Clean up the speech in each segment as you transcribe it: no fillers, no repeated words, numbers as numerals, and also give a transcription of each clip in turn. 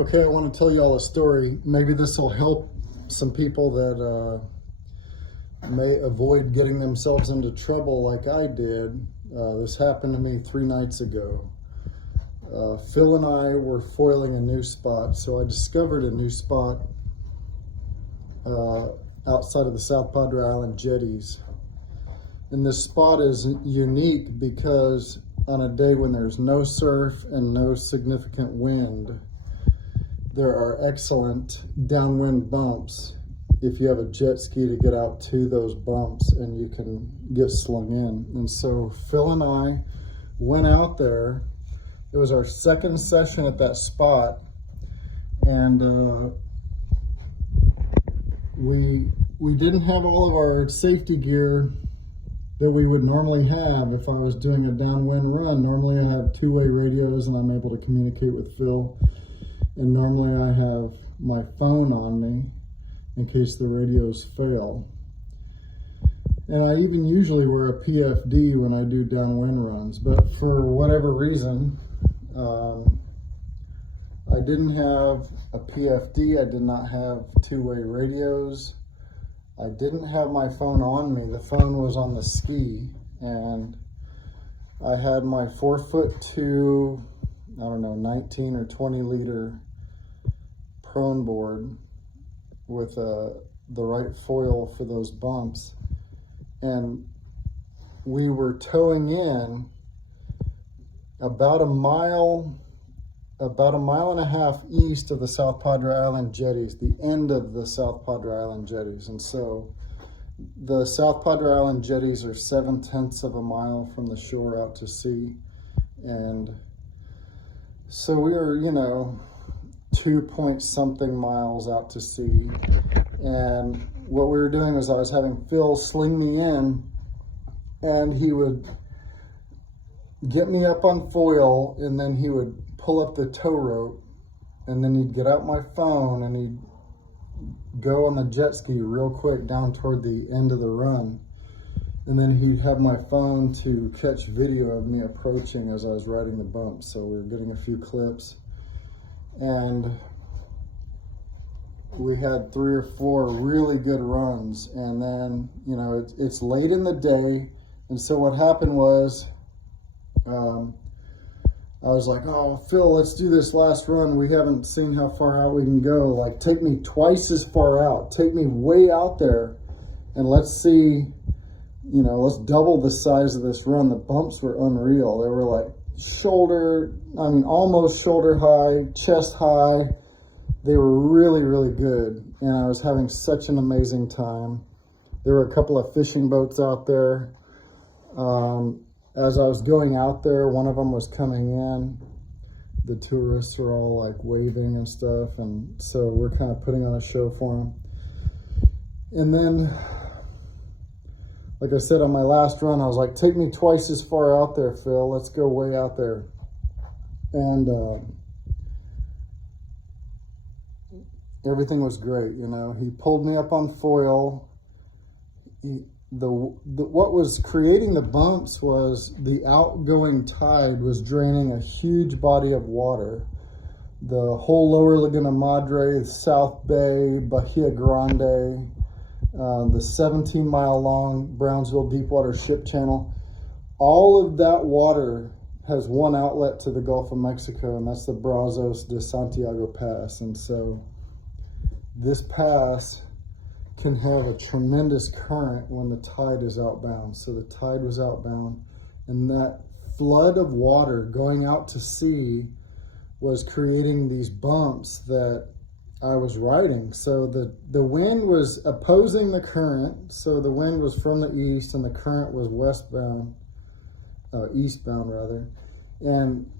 Okay, I want to tell y'all a story. Maybe this will help some people that may avoid getting themselves into trouble like I did. This happened to me 3 nights ago. Phil and I were foiling a new spot, so I discovered a new spot outside of the South Padre Island jetties. And this spot is unique because on a day when there's no surf and no significant wind, there are excellent downwind bumps if you have a jet ski to get out to those bumps and you can get slung in. And so Phil and I went out there. It was our second session at that spot, and we didn't have all of our safety gear that we would normally have if I was doing a downwind run. Normally I have two-way radios and I'm able to communicate with Phil. And normally I have my phone on me in case the radios fail. And I even usually wear a PFD when I do downwind runs, but for whatever reason, I didn't have a PFD, I did not have two-way radios, I didn't have my phone on me. The phone was on the ski, and I had my 4'2", I don't know, 19 or 20 liter prone board with the right foil for those bumps. And we were towing in about a mile and a half east of the South Padre Island jetties, the end of the South Padre Island jetties. And so the South Padre Island jetties are 7/10 of a mile from the shore out to sea. And so we were, 2-point-something miles out to sea. And what we were doing was I was having Phil sling me in, and he would get me up on foil, and then he would pull up the tow rope, and then he'd get out my phone and he'd go on the jet ski real quick down toward the end of the run. And then he'd have my phone to catch video of me approaching as I was riding the bump. So we were getting a few clips. And we had 3 or 4 really good runs. And then, it's late in the day. And so what happened was, I was like, oh, Phil, let's do this last run. We haven't seen how far out we can go. Like, take me twice as far out. Take me way out there, and let's see, let's double the size of this run. The bumps were unreal. They were like almost shoulder high, chest high. They were really, really good, and I was having such an amazing time. There were a couple of fishing boats out there. As I was going out there, one of them was coming in. The tourists were all like waving and stuff, and so we're kind of putting on a show for them. And then, like I said, on my last run, I was like, take me twice as far out there, Phil. Let's go way out there. And everything was great, He pulled me up on foil. What was creating the bumps was the outgoing tide was draining a huge body of water. The whole lower Laguna Madre, South Bay, Bahia Grande, the 17-mile long Brownsville Deepwater Ship Channel, all of that water has one outlet to the Gulf of Mexico, and that's the Brazos de Santiago Pass. And so this pass can have a tremendous current when the tide is outbound. So the tide was outbound, and that flood of water going out to sea was creating these bumps that I was riding. So the wind was opposing the current. So the wind was from the east and the current was eastbound rather. And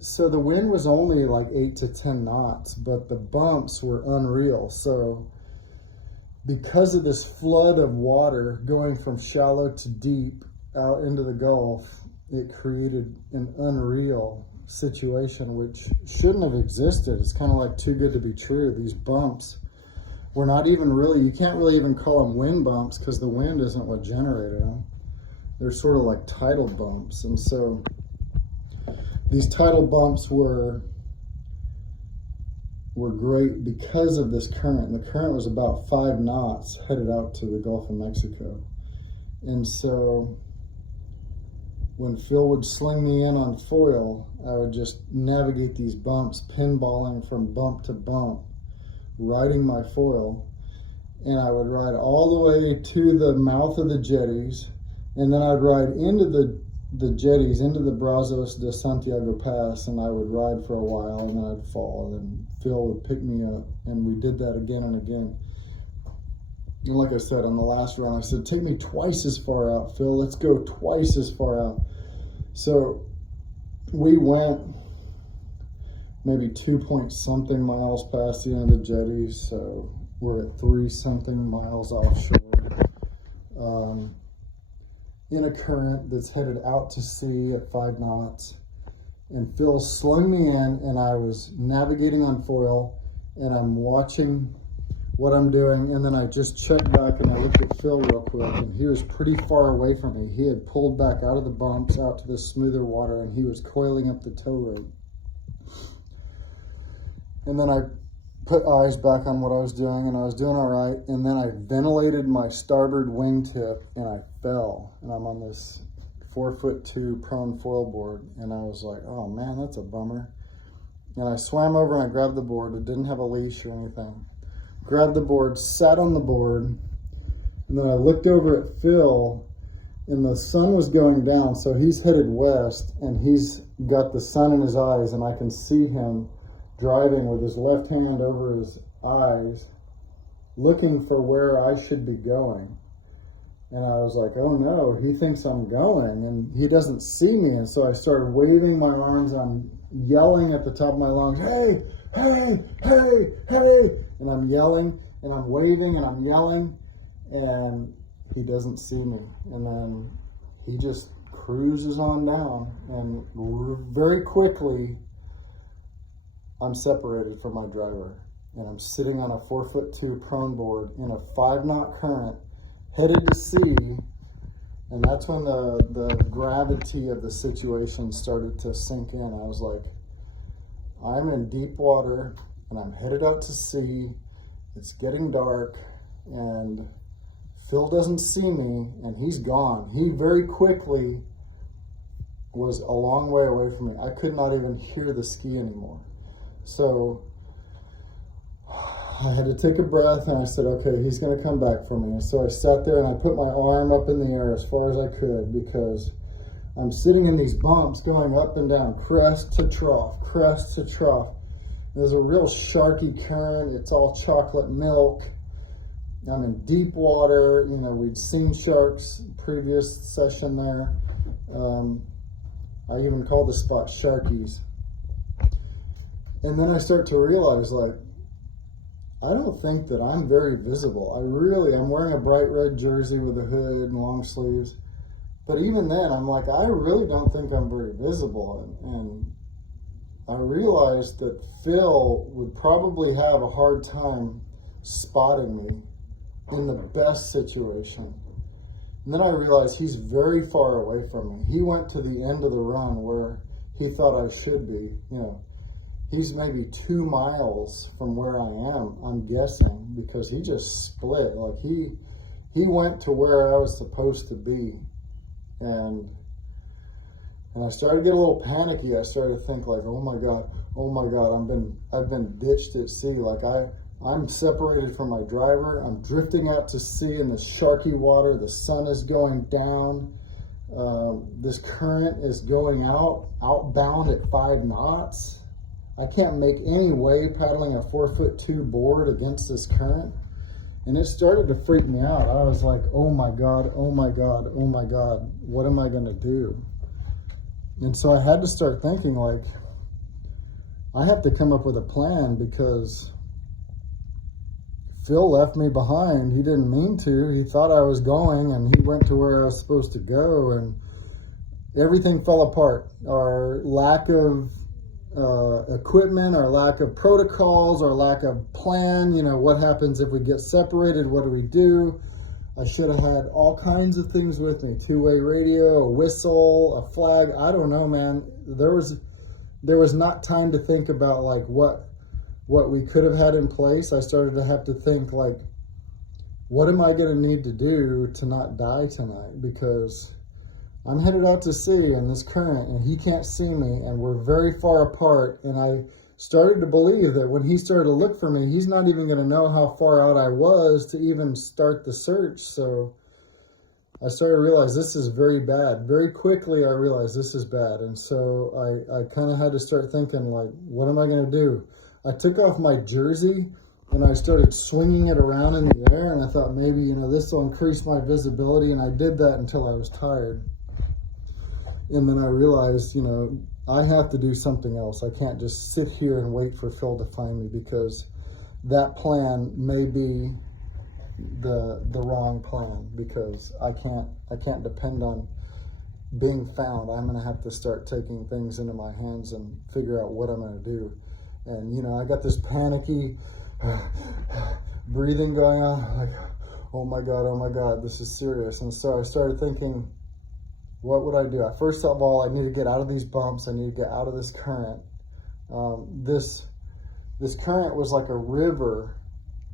so the wind was only like 8 to 10 knots, but the bumps were unreal. So because of this flood of water going from shallow to deep out into the Gulf, it created an unreal situation which shouldn't have existed. It's kind of like too good to be true. These bumps were not even really, you can't really even call them wind bumps because the wind isn't what generated them. They're sort of like tidal bumps. And so these tidal bumps were were great because of this current. And the current was about 5 knots headed out to the Gulf of Mexico. And so when Phil would sling me in on foil, I would just navigate these bumps, pinballing from bump to bump, riding my foil. And I would ride all the way to the mouth of the jetties, and then I'd ride into the jetties, into the Brazos de Santiago Pass, and I would ride for a while, and then I'd fall, and then Phil would pick me up, and we did that again and again. And like I said, on the last run, I said, take me twice as far out, Phil. Let's go twice as far out. So we went maybe 2-point-something miles past the end of the jetties, so we're at 3-something miles offshore, in a current that's headed out to sea at 5 knots. And Phil slung me in, and I was navigating on foil, and I'm watching what I'm doing, and then I just checked back and I looked at Phil real quick, and he was pretty far away from me. He had pulled back out of the bumps, out to the smoother water, and he was coiling up the tow rope. And then I put eyes back on what I was doing, and I was doing all right, and then I ventilated my starboard wingtip, and I fell, and I'm on this 4'2" prone foil board, and I was like, oh man, that's a bummer. And I swam over and I grabbed the board. It didn't have a leash or anything. Grabbed the board, sat on the board, and then I looked over at Phil, and the sun was going down, so he's headed west, and he's got the sun in his eyes, and I can see him driving with his left hand over his eyes, looking for where I should be going. And I was like, oh no, he thinks I'm going, and he doesn't see me. And so I started waving my arms, and I'm yelling at the top of my lungs, hey, hey, hey, hey. And I'm yelling, and I'm waving, and I'm yelling, and he doesn't see me. And then he just cruises on down, and very quickly, I'm separated from my driver, and I'm sitting on a 4'2" prone board in a 5-knot current, headed to sea. And that's when the gravity of the situation started to sink in. I was like, I'm in deep water, and I'm headed out to sea. It's getting dark, and Phil doesn't see me, and he's gone. He very quickly was a long way away from me. I could not even hear the ski anymore. So I had to take a breath, and I said, okay, he's going to come back for me. And so I sat there, and I put my arm up in the air as far as I could, because I'm sitting in these bumps going up and down, crest to trough, crest to trough. There's a real sharky current. It's all chocolate milk. I'm in deep water. You know, we'd seen sharks previous session there. I even called the spot Sharkies. And then I start to realize, like, I don't think that I'm very visible. I'm wearing a bright red jersey with a hood and long sleeves. But even then, I'm like, I really don't think I'm very visible. And I realized that Phil would probably have a hard time spotting me in the best situation. And then I realized he's very far away from me. He went to the end of the run where he thought I should be. You know, he's maybe 2 miles from where I am, I'm guessing, because he just split. Like he went to where I was supposed to be. And I started to get a little panicky. I started to think like, oh my God, I've been ditched at sea. Like I'm separated from my driver. I'm drifting out to sea in the sharky water. The sun is going down. This current is going outbound at 5 knots. I can't make any way paddling a 4'2" board against this current. And it started to freak me out. I was like, oh my God, oh my God, oh my God, what am I gonna do? And so I had to start thinking like, I have to come up with a plan, because Phil left me behind. He didn't mean to. He thought I was going, and he went to where I was supposed to go, and everything fell apart. Our lack of equipment, our lack of protocols, our lack of plan. You know, what happens if we get separated? What do we do? I should have had all kinds of things with me: 2-way radio, a whistle, a flag. I don't know, man. There was not time to think about like what what we could have had in place, I started to have to think, like, what am I going to need to do to not die tonight? Because I'm headed out to sea in this current, and he can't see me, and we're very far apart. And I started to believe that when he started to look for me, he's not even going to know how far out I was to even start the search. So I started to realize this is very bad. Very quickly, I realized this is bad. And so I kind of had to start thinking, like, what am I going to do? I took off my jersey and I started swinging it around in the air, and I thought maybe, this will increase my visibility, and I did that until I was tired. And then I realized, I have to do something else. I can't just sit here and wait for Phil to find me, because that plan may be the wrong plan, because I can't depend on being found. I'm going to have to start taking things into my hands and figure out what I'm going to do. And, I got this panicky breathing going on, like, oh my God, this is serious. And so I started thinking, what would I do? First of all, I need to get out of these bumps. I need to get out of this current. This current was like a river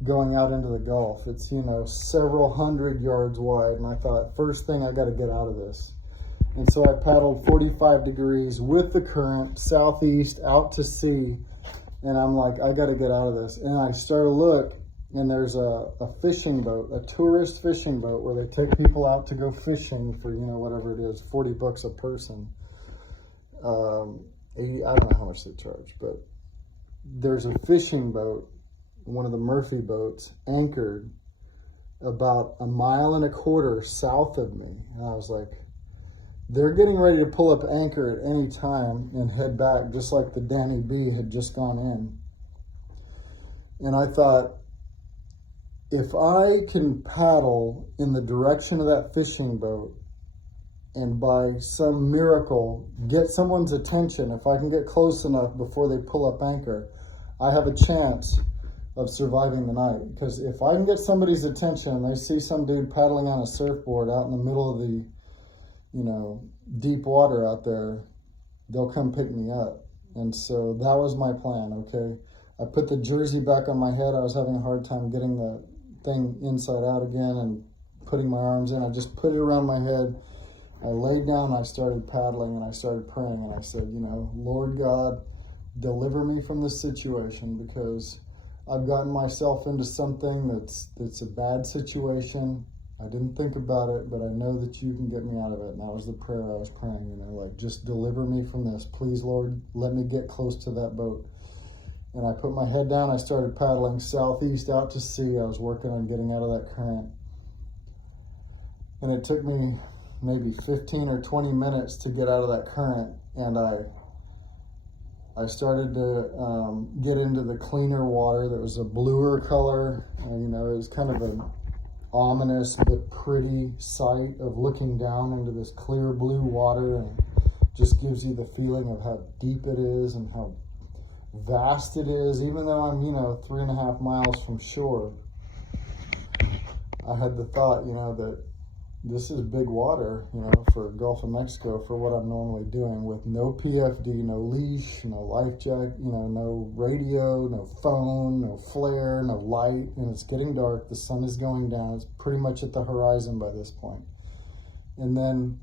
going out into the Gulf. It's, several hundred yards wide. And I thought, first thing, I got to get out of this. And so I paddled 45 degrees with the current, southeast, out to sea. And I'm like, I got to get out of this. And I started to look, and there's a fishing boat, a tourist fishing boat, where they take people out to go fishing for, whatever it is, $40 a person. 80, I don't know how much they charge, but there's a fishing boat, one of the Murphy boats, anchored about 1.25 miles south of me. And I was like, they're getting ready to pull up anchor at any time and head back, just like the Danny B had just gone in. And I thought, if I can paddle in the direction of that fishing boat and by some miracle get someone's attention, if I can get close enough before they pull up anchor, I have a chance of surviving the night. Because if I can get somebody's attention and they see some dude paddling on a surfboard out in the middle of the deep water out there, they'll come pick me up. And so that was my plan, okay? I put the jersey back on my head. I was having a hard time getting the thing inside out again and putting my arms in. I just put it around my head. I laid down, I started paddling, and I started praying, and I said, Lord God, deliver me from this situation, because I've gotten myself into something that's a bad situation. I didn't think about it, but I know that you can get me out of it. And that was the prayer I was praying, like, just deliver me from this. Please, Lord, let me get close to that boat. And I put my head down. I started paddling southeast out to sea. I was working on getting out of that current. And it took me maybe 15 or 20 minutes to get out of that current. And I started to get into the cleaner water that was a bluer color. And, it was kind of an ominous but pretty sight of looking down into this clear blue water, and just gives you the feeling of how deep it is and how vast it is. Even though I'm 3.5 miles from shore, I had the thought that this is big water for Gulf of Mexico, for what I'm normally doing, with no PFD, no leash, no life jacket, no radio, no phone, no flare, no light. And it's getting dark, the sun is going down, it's pretty much at the horizon by this point. And then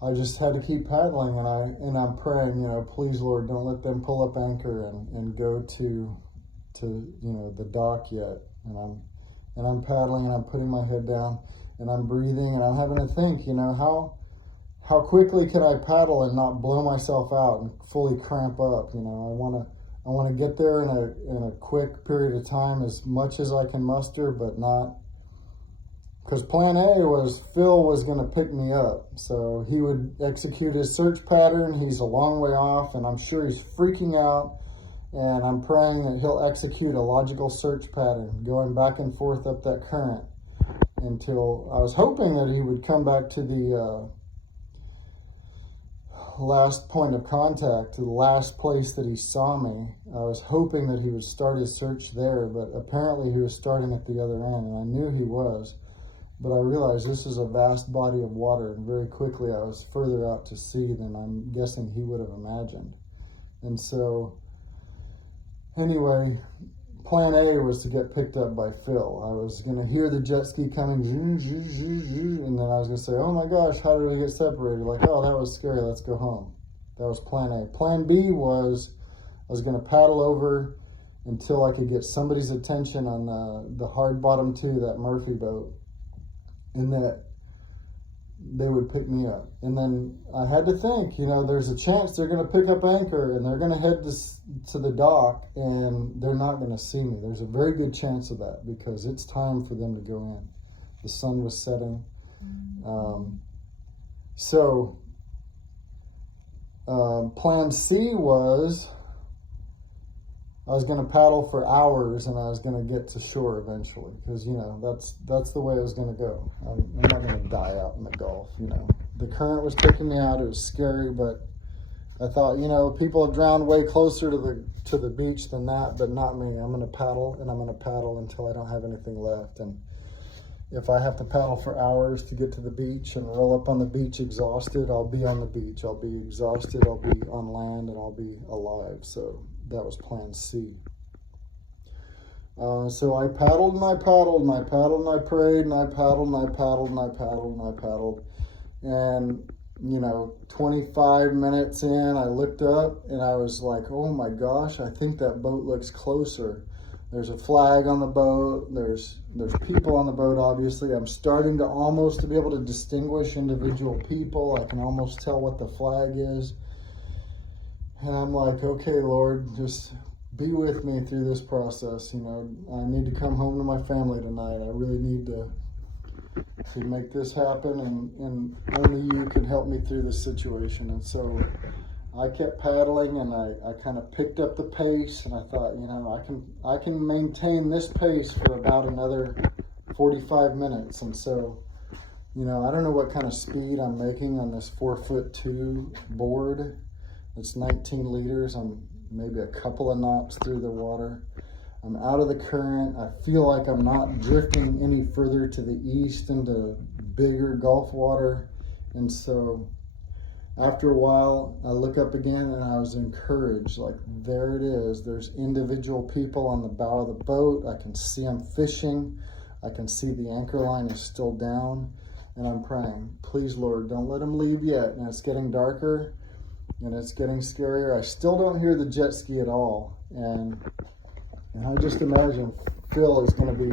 I just had to keep paddling, and I'm praying, please, Lord, don't let them pull up anchor and go to the dock yet. And I'm paddling, and I'm putting my head down, and I'm breathing, and I'm having to think, how quickly can I paddle and not blow myself out and fully cramp up? I want to get there in a quick period of time, as much as I can muster, but not. Because plan A was Phil was going to pick me up. So he would execute his search pattern. He's a long way off, and I'm sure he's freaking out. And I'm praying that he'll execute a logical search pattern, going back and forth up that current, until I was hoping that he would come back to the last point of contact, to the last place that he saw me. I was hoping that he would start his search there, but apparently he was starting at the other end, and I knew he was. But I realized this is a vast body of water, and very quickly I was further out to sea than I'm guessing he would have imagined. And so, Anyway, plan A was to get picked up by Phil. I was going to hear the jet ski coming, and then I was going to say, oh my gosh, how did we get separated? Like, oh, that was scary, let's go home. That was plan A. Plan B was I was going to paddle over until I could get somebody's attention on the Hard Bottom 2, that Murphy boat, and that they would pick me up. And then I had to think, there's a chance they're going to pick up anchor and they're going to head to the dock and they're not going to see me. There's a very good chance of that because it's time for them to go in. The sun was setting. Plan C was I was going to paddle for hours and I was going to get to shore eventually because, that's the way it was going to go. I'm not going to die out in the Gulf, The current was taking me out. It was scary, but I thought, people have drowned way closer to the beach than that, but not me. I'm going to paddle and I'm going to paddle until I don't have anything left. And if I have to paddle for hours to get to the beach and roll up on the beach exhausted, I'll be on the beach. I'll be exhausted, I'll be on land, and I'll be alive. So that was plan C. So I paddled and I paddled and I paddled and I prayed and I paddled and I paddled and I paddled and I paddled. And 25 minutes in, I looked up and I was like, oh my gosh, I think that boat looks closer. There's a flag on the boat. There's people on the boat, obviously. I'm starting to almost to be able to distinguish individual people. I can almost tell what the flag is. And I'm like, okay, Lord, just be with me through this process. I need to come home to my family tonight. I really need to make this happen, and only you can help me through this situation. And so I kept paddling, and I kind of picked up the pace, and I thought, I can maintain this pace for about another 45 minutes. And so, I don't know what kind of speed I'm making on this 4'2" board. It's 19 liters. I'm maybe a couple of knots through the water. I'm out of the current. I feel like I'm not drifting any further to the east into bigger Gulf water. And so after a while, I look up again and I was encouraged. Like, there it is. There's individual people on the bow of the boat. I can see them fishing. I can see the anchor line is still down. And I'm praying, please, Lord, don't let them leave yet. And it's getting darker and it's getting scarier. I still don't hear the jet ski at all. And I just imagine Phil is going to be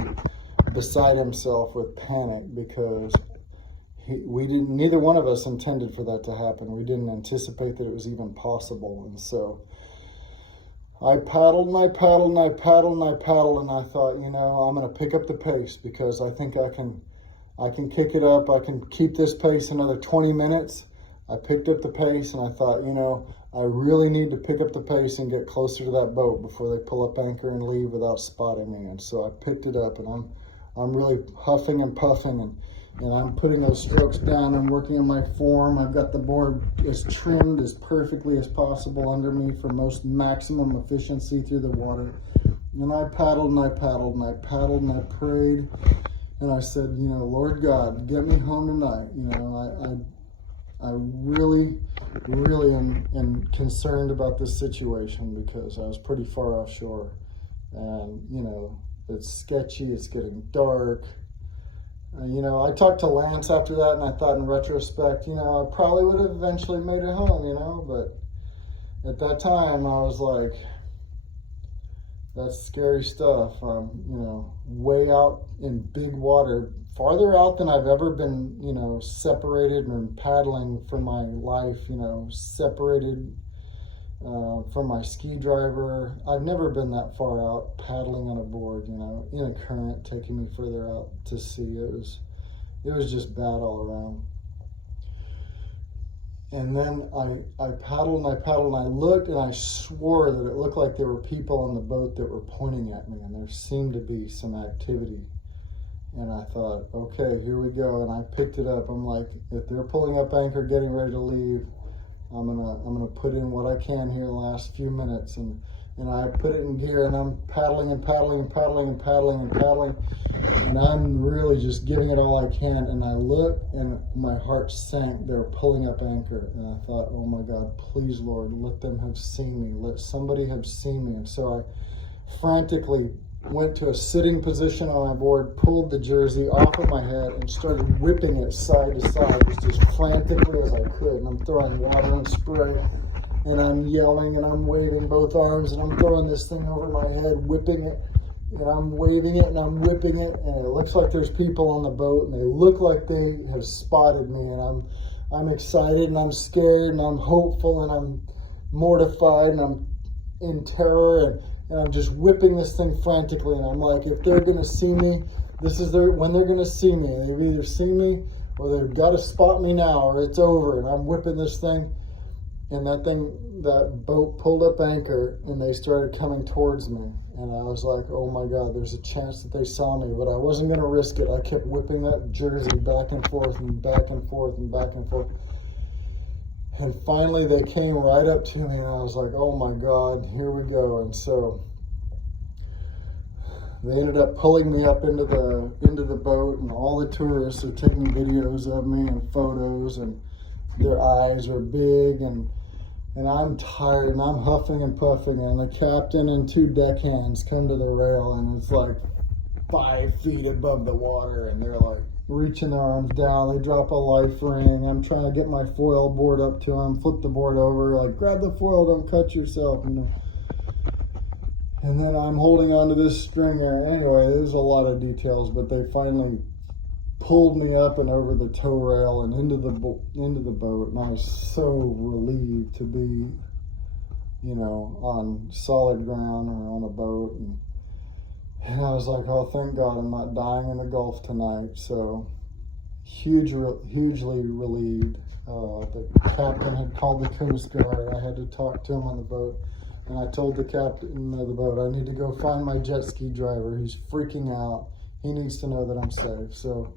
beside himself with panic because neither one of us intended for that to happen. We didn't anticipate that it was even possible. And so I paddled and I paddled and I paddled and I paddled, and I thought, I'm going to pick up the pace because I think I can kick it up. I can keep this pace another 20 minutes. I picked up the pace and I thought, I really need to pick up the pace and get closer to that boat before they pull up anchor and leave without spotting me. And so I picked it up, and I'm really huffing and puffing, and I'm putting those strokes down. I'm working on my form. I've got the board as trimmed as perfectly as possible under me for most maximum efficiency through the water. And I paddled and I paddled and I paddled and I prayed, and I said, Lord God, get me home tonight. I really, really am concerned about this situation because I was pretty far offshore, and it's sketchy. It's getting dark. I talked to Lance after that, and I thought in retrospect, I probably would have eventually made it home, but at that time I was like, that's scary stuff. Way out in big water, farther out than I've ever been, separated and paddling for my life, separated from my ski driver. I've never been that far out paddling on a board, in a current taking me further out to sea. It was just bad all around. And then I paddled and I paddled and I looked, and I swore that it looked like there were people on the boat that were pointing at me, and there seemed to be some activity. And I thought, okay, here we go. And I picked it up. I'm like, if they're pulling up anchor, getting ready to leave, I'm gonna put in what I can here in the last few minutes. And I put it in gear, and I'm paddling and paddling and paddling and paddling and paddling, and I'm really just giving it all I can. And I looked, and my heart sank. They were pulling up anchor, and I thought, oh my God, please, Lord, let them have seen me. Let somebody have seen me. And so frantically went to a sitting position on my board, pulled the jersey off of my head, and started whipping it side to side as just frantically as I could. And I'm throwing water and spray, and I'm yelling, and I'm waving both arms, and I'm throwing this thing over my head, whipping it, and I'm waving it, and I'm whipping it, and it looks like there's people on the boat, and they look like they have spotted me, and I'm excited, and I'm scared, and I'm hopeful, and I'm mortified, and I'm in terror, and I'm just whipping this thing frantically, and I'm like, if they're gonna see me, when they're gonna see me. They've either seen me or they've got to spot me now, or it's over. And I'm whipping this thing, and that boat pulled up anchor, and they started coming towards me, and I was like, oh my God, there's a chance that they saw me, but I wasn't gonna risk it. I kept whipping that jersey back and forth and back and forth and back and forth. And finally, they came right up to me, and I was like, oh my God, here we go. And so they ended up pulling me up into the boat, and all the tourists are taking videos of me and photos, and their eyes are big, and I'm tired, and I'm huffing and puffing, and the captain and two deckhands come to the rail, and it's like 5 feet above the water, and they're like reaching their arms down. They drop a life ring. I'm trying to get my foil board up to them, flip the board over, like, grab the foil, don't cut yourself, you know. And then I'm holding onto this stringer. Anyway, there's a lot of details, but they finally pulled me up and over the tow rail and into the boat, and I was so relieved to be, you know, on solid ground or on a boat. And I was like, oh, thank God I'm not dying in the Gulf tonight. So hugely relieved. The captain had called the Coast Guard. I had to talk to him on the boat. And I told the captain of the boat, I need to go find my jet ski driver. He's freaking out. He needs to know that I'm safe. So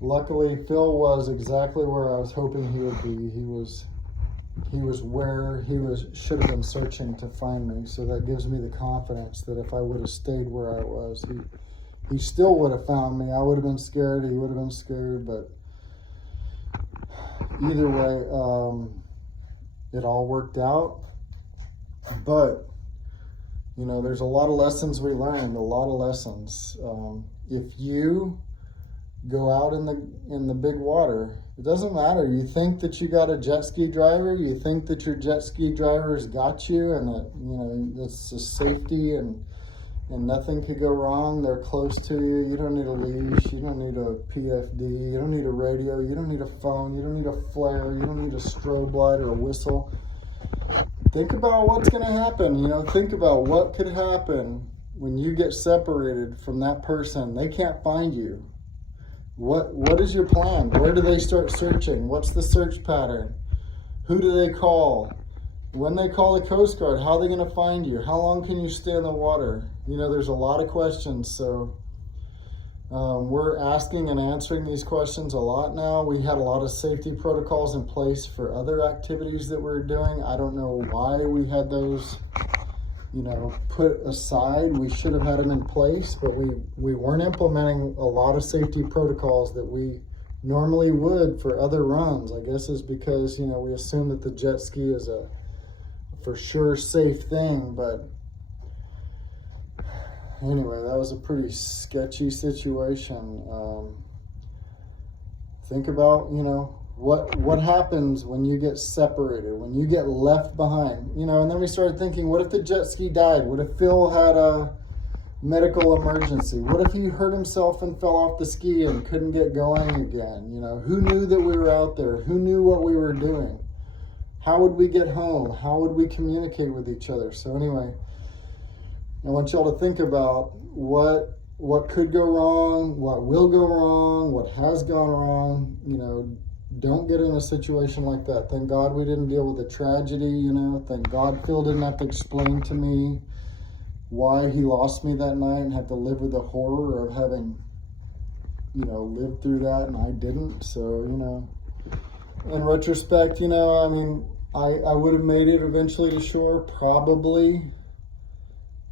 luckily, Phil was exactly where I was hoping he would be. He was where should have been searching to find me. So that gives me the confidence that if I would have stayed where I was, he still would have found me. I would have been scared. He would have been scared. But either way, it all worked out. But, you know, there's a lot of lessons we learned, a lot of lessons. If you go out in the big water, it doesn't matter. You think that you got a jet ski driver, you think that your jet ski driver's got you, and that, you know, it's a safety and nothing could go wrong. They're close to you. You don't need a leash. You don't need a PFD. You don't need a radio. You don't need a phone. You don't need a flare. You don't need a strobe light or a whistle. Think about what's going to happen. You know, think about what could happen when you get separated from that person. They can't find you. What is your plan? Where do they start searching? What's the search pattern? Who do they call? When they call the Coast Guard, how are they going to find you? How long can you stay in the water? You know, there's a lot of questions. So we're asking and answering these questions a lot now. We had a lot of safety protocols in place for other activities that we're doing. I don't know why we had those, you know, put aside. We should have had them in place, but we weren't implementing a lot of safety protocols that we normally would for other runs. I guess is because, you know, we assume that the jet ski is a for sure safe thing, but anyway, that was a pretty sketchy situation. Think about, you know, what happens when you get separated, when you get left behind, you know. And then we started thinking, what if the jet ski died? What if Phil had a medical emergency? What if he hurt himself and fell off the ski and couldn't get going again? You know, who knew that we were out there? Who knew what we were doing? How would we get home? How would we communicate with each other? So anyway, I want y'all to think about what could go wrong, what will go wrong, what has gone wrong. You know, don't get in a situation like that. Thank God we didn't deal with a tragedy, you know. Thank God Phil didn't have to explain to me why he lost me that night and had to live with the horror of having, you know, lived through that, and I didn't. So, you know, in retrospect, you know, I mean, I would have made it eventually to shore, probably.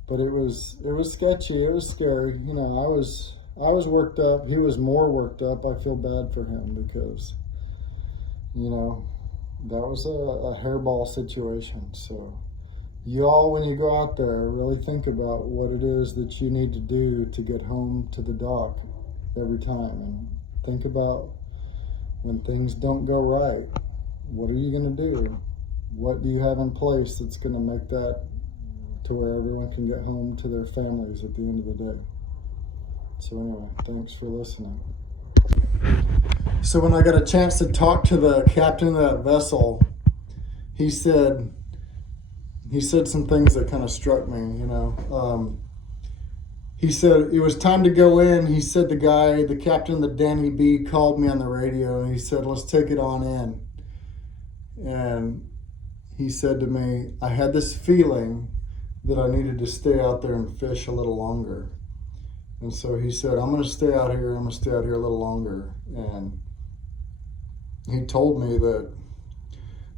But it was sketchy. It was scary. You know, I was worked up. He was more worked up. I feel bad for him because, you know, that was a hairball situation. So y'all, when you go out there, really think about what it is that you need to do to get home to the dock every time. And think about when things don't go right, what are you going to do? What do you have in place that's going to make that to where everyone can get home to their families at the end of the day? So anyway, thanks for listening. So when I got a chance to talk to the captain of that vessel, he said some things that kind of struck me, He said it was time to go in. He said the captain of the Danny B called me on the radio and he said, let's take it on in. And he said to me, I had this feeling that I needed to stay out there and fish a little longer. And so he said, I'm going to stay out here. I'm going to stay out here a little longer. And he told me that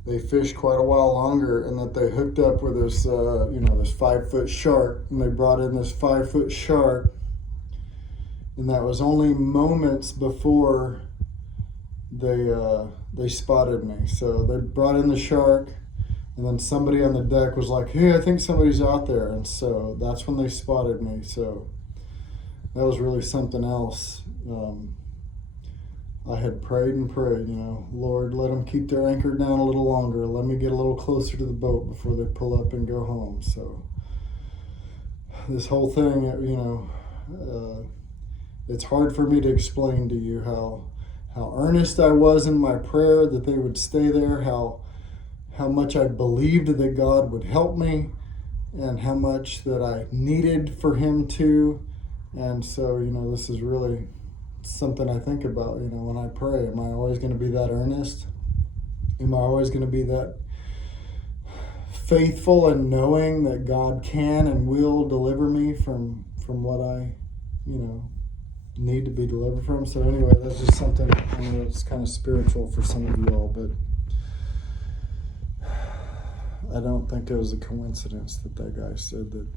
they fished quite a while longer and that they hooked up with this, this 5-foot shark. And they brought in this 5-foot shark. And that was only moments before they spotted me. So they brought in the shark. And then somebody on the deck was like, hey, I think somebody's out there. And so that's when they spotted me. So that was really something else. I had prayed and prayed, Lord, let them keep their anchor down a little longer. Let me get a little closer to the boat before they pull up and go home. So this whole thing, it's hard for me to explain to you how earnest I was in my prayer that they would stay there, how much I believed that God would help me, and how much that I needed for him to. And so, this is really something I think about, when I pray. Am I always going to be that earnest? Am I always going to be that faithful and knowing that God can and will deliver me from what I, need to be delivered from? So anyway, that's just something, it's kind of spiritual for some of you all, but I don't think it was a coincidence that guy said that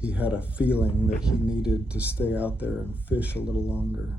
he had a feeling that he needed to stay out there and fish a little longer.